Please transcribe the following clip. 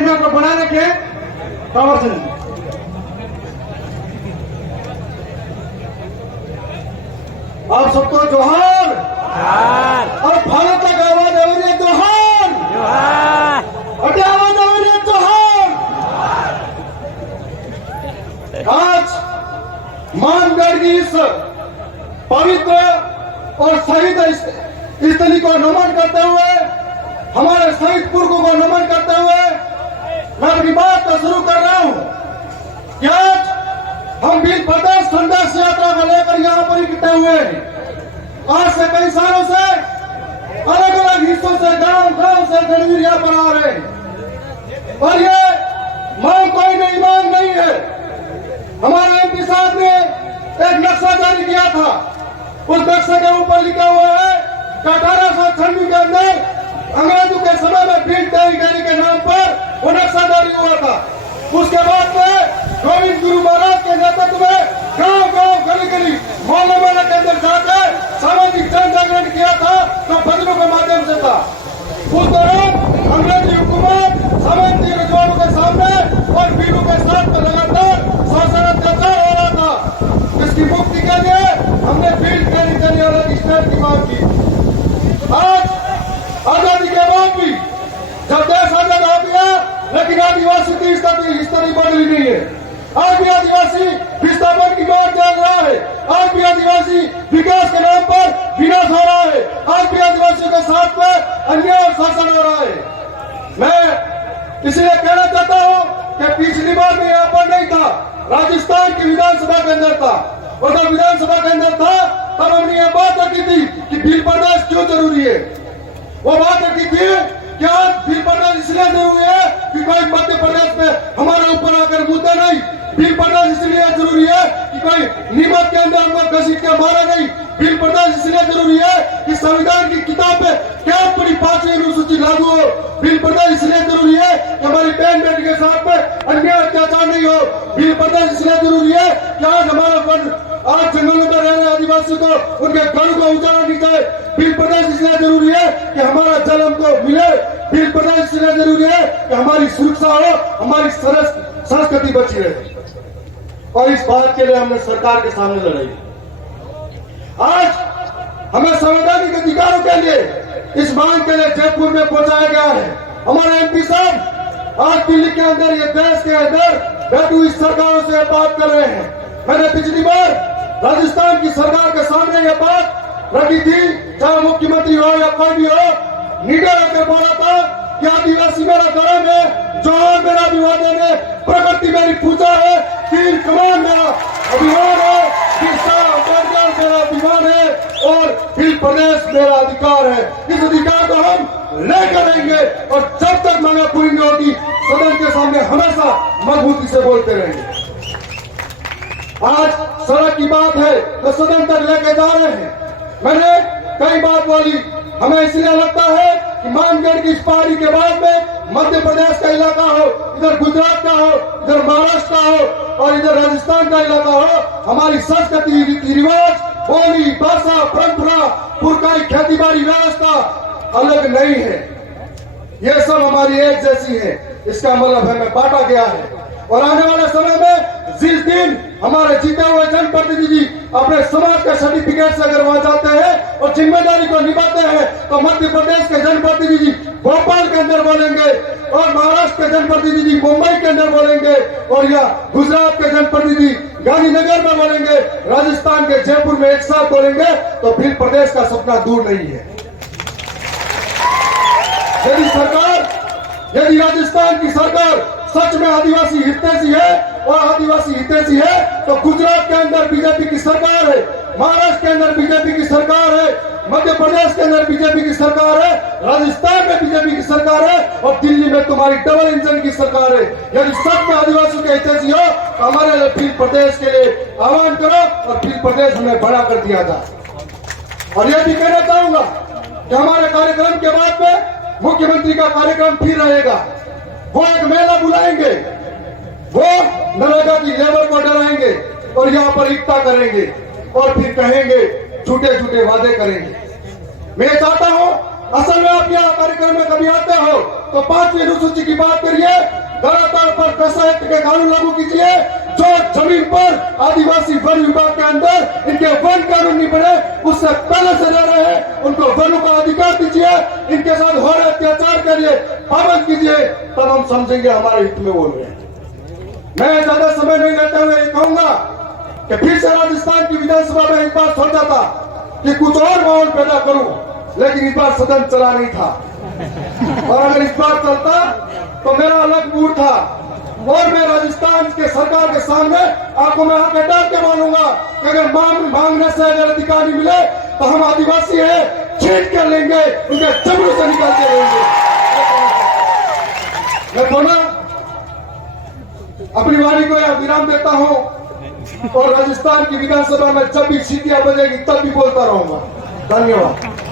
Arrangement को बना रखे पावर से आप सबको जोहार और भारत का आवाज आ रही है जोहार और आवाज आ रही है जोहार। आज मानगढ़ की इस पवित्र और शहीद स्थली को नमन करते हुए, हमारे शहीद पुरखों को नमन करते हुए मैं अपनी बात का शुरू कर रहा हूं कि आज हम भील प्रदेश संदेश यात्रा को लेकर यहाँ पर इकट्ठे हुए हैं। आज से कई सालों से अलग अलग हिस्सों से गांव से रणवीर यहाँ पर आ रहे हैं और ये मांग कोई नहीं मांग नहीं है। हमारे एमपी साहब ने एक नक्शा जारी किया था, उस नक्शे के ऊपर लिखा हुआ है कि 1896 के अंदर अंग्रेजों के समय में भील डेयरी के नाम पर वो नक्शा जारी हुआ था। उसके बाद में गोविंद गुरु महाराज के नेतृत्व में गांव गली गली मोहल्ले के अंदर जाकर सामाजिक जन जागरण किया था, तो बदलों के माध्यम से था। उस दौरान अंग्रेजी हुकूमत सामाजिक रजवाड़ों के सामने और भीलों के साथ में लगातार शासन अत्याचार हो रहा था। इसकी मुक्ति के लिए हमने भील डेयरी अलग स्टेट की मांग की। आज आजादी के बाद भी जब देश आजाद हो गया, लेकिन आदिवासी की स्थिति बदली नहीं है। आज भी आदिवासी विस्थापन की मांग जाग रहा है। आज भी आदिवासी विकास के नाम पर विनाश हो रहा है। आज भी आदिवासियों के साथ में अन्याय और शासन हो रहा है। मैं इसलिए कहना चाहता हूं कि पिछली बार में यहाँ पर नहीं था, राजस्थान की विधानसभा के अंदर था, और जब विधानसभा के अंदर था तब हमने यह बात रखी थी कि भील प्रदेश क्यों जरूरी है। वो बात रखी थी कि आज भील प्रदेश इसलिए जरूरी है कि कोई मध्य प्रदेश में हमारे ऊपर आकर मुद्दा नहीं। भील प्रदेश इसलिए जरूरी है कि कोई नीमच के अंदर हमको घसीट के मारा नहीं। भील प्रदेश इसलिए जरूरी है कि संविधान की किताब पे क्या पूरी 5वीं अनुसूची लागू हो। भील प्रदेश इसलिए जरूरी है कि हमारी बहन बेटी के साथ में अन्याय अत्याचार नहीं हो। भील प्रदेश इसलिए जरूरी है कि आज हमारा वन आज जंगलों में रह रहे आदिवासियों को उनके घर को उजाड़ा नहीं जाए। भील प्रदेश इसलिए जरूरी है कि हमारा जल हमको मिले। भील प्रदेश इसलिए जरूरी है कि हमारी सुरक्षा हो, हमारी संस्कृति बची रहे। और इस बात के लिए हमने सरकार के सामने लड़ाई। आज हमें संवैधानिक अधिकारों के लिए इस मांग के लिए जयपुर में पहुंचाया गया है। हमारे एमपी साहब आज दिल्ली के अंदर, ये देश के अंदर बैठी हुई सरकारों से बात कर रहे हैं। मैंने पिछली बार राजस्थान की सरकार के सामने ये बात रखी थी, चाहे मुख्यमंत्री हो या कोई भी हो, निडर होकर बोला था कि आदिवासी मेरा धर्म है, जोहार मेरा अभिवादन है, प्रकृति मेरी पूजा है, तीर कमान मेरा अभिमान है, बिरसा मुंडा मेरा अभिमान है और भील प्रदेश मेरा अधिकार है। इस अधिकार को हम लेकर रहेंगे और जब तक मांगा पूरी नहीं होगी सदन के सामने हमेशा मजबूती से बोलते रहेंगे। आज सड़क की बात है तो सदन तक लेके जा रहे हैं। मैंने कई बात बोली, हमें इसलिए लगता है कि मानगढ़ की इस पहाड़ी के बाद में मध्य प्रदेश का इलाका हो, इधर गुजरात का हो, इधर महाराष्ट्र का हो और इधर राजस्थान का इलाका हो, हमारी संस्कृति, रीति रिवाज, बोली, भाषा, परंपरा, पुरखाई, खेती बाड़ी व्यवस्था अलग नहीं है। ये सब हमारी एक जैसी है। इसका मतलब हमें बांटा गया है और आने वाले समय में जिस दिन हमारे जीते हुए जनप्रतिनिधि अपने समाज का सर्टिफिकेट से अगर वहां जाते हैं और जिम्मेदारी को निभाते हैं तो मध्य प्रदेश के जनप्रतिनिधि भोपाल के अंदर बोलेंगे और महाराष्ट्र के जनप्रतिनिधि मुंबई के अंदर बोलेंगे और या गुजरात के जनप्रतिनिधि गांधीनगर में बोलेंगे, राजस्थान के जयपुर में एक साथ बोलेंगे, तो भील प्रदेश का सपना दूर नहीं है। यदि राजस्थान की सरकार सच में आदिवासी हितैषी है और आदिवासी हितैषी है तो गुजरात के अंदर बीजेपी की सरकार है, महाराष्ट्र के अंदर बीजेपी की सरकार है, मध्य प्रदेश के अंदर बीजेपी की सरकार है, राजस्थान में बीजेपी की सरकार है और दिल्ली में तुम्हारी डबल इंजन की सरकार है। यदि सच में आदिवासियों के हितैषी हो तो हमारे लिए भील प्रदेश के लिए आह्वान करो और भील प्रदेश हमें बड़ा कर दिया जाए। और यह भी कहना चाहूंगा कि हमारे कार्यक्रम के बाद में मुख्यमंत्री का कार्यक्रम फिर रहेगा। वो एक मेला बुलाएंगे, वो नरेगा की लेबर को डराएंगे और यहाँ पर एकता करेंगे और फिर कहेंगे झूठे झूठे वादे करेंगे। मैं चाहता हूं असल में आप यहाँ कार्यक्रम में कभी आते हो तो 5वीं अनुसूची की बात करिए, धरातल पर पैसा एक्ट के कानून लागू कीजिए, जो जमीन पर आदिवासी वन विभाग के अंदर इनके वन कानून नहीं बने उससे पहले से रह रहे हैं, उनको वनों का अधिकार दीजिए, इनके साथ हो रहे अत्याचार करिए, पाबंद कीजिए, तब हम समझेंगे हमारे हित में बोल रहे हैं। मैं ज्यादा समय नहीं लेते हुए कहूंगा कि फिर से राजस्थान की विधानसभा में इस बार सोचा था कि कुछ और माहौल पैदा करूं, लेकिन इस बार सदन चला नहीं था, और अगर इस बार चलता तो मेरा अलग मूड था, और मैं राजस्थान के सरकार के सामने आपको मैं आके डाल के मानूंगा कि अगर मांगने से अगर अधिकार नहीं मिले तो हम आदिवासी है छीन कर लेंगे, उनके जबड़ों से निकाल के लेंगे। मैं बोला अपनी वाणी को यह विराम देता हूं, और राजस्थान की विधानसभा में जब भी सीटियां बजेगी तब भी बोलता रहूंगा। धन्यवाद।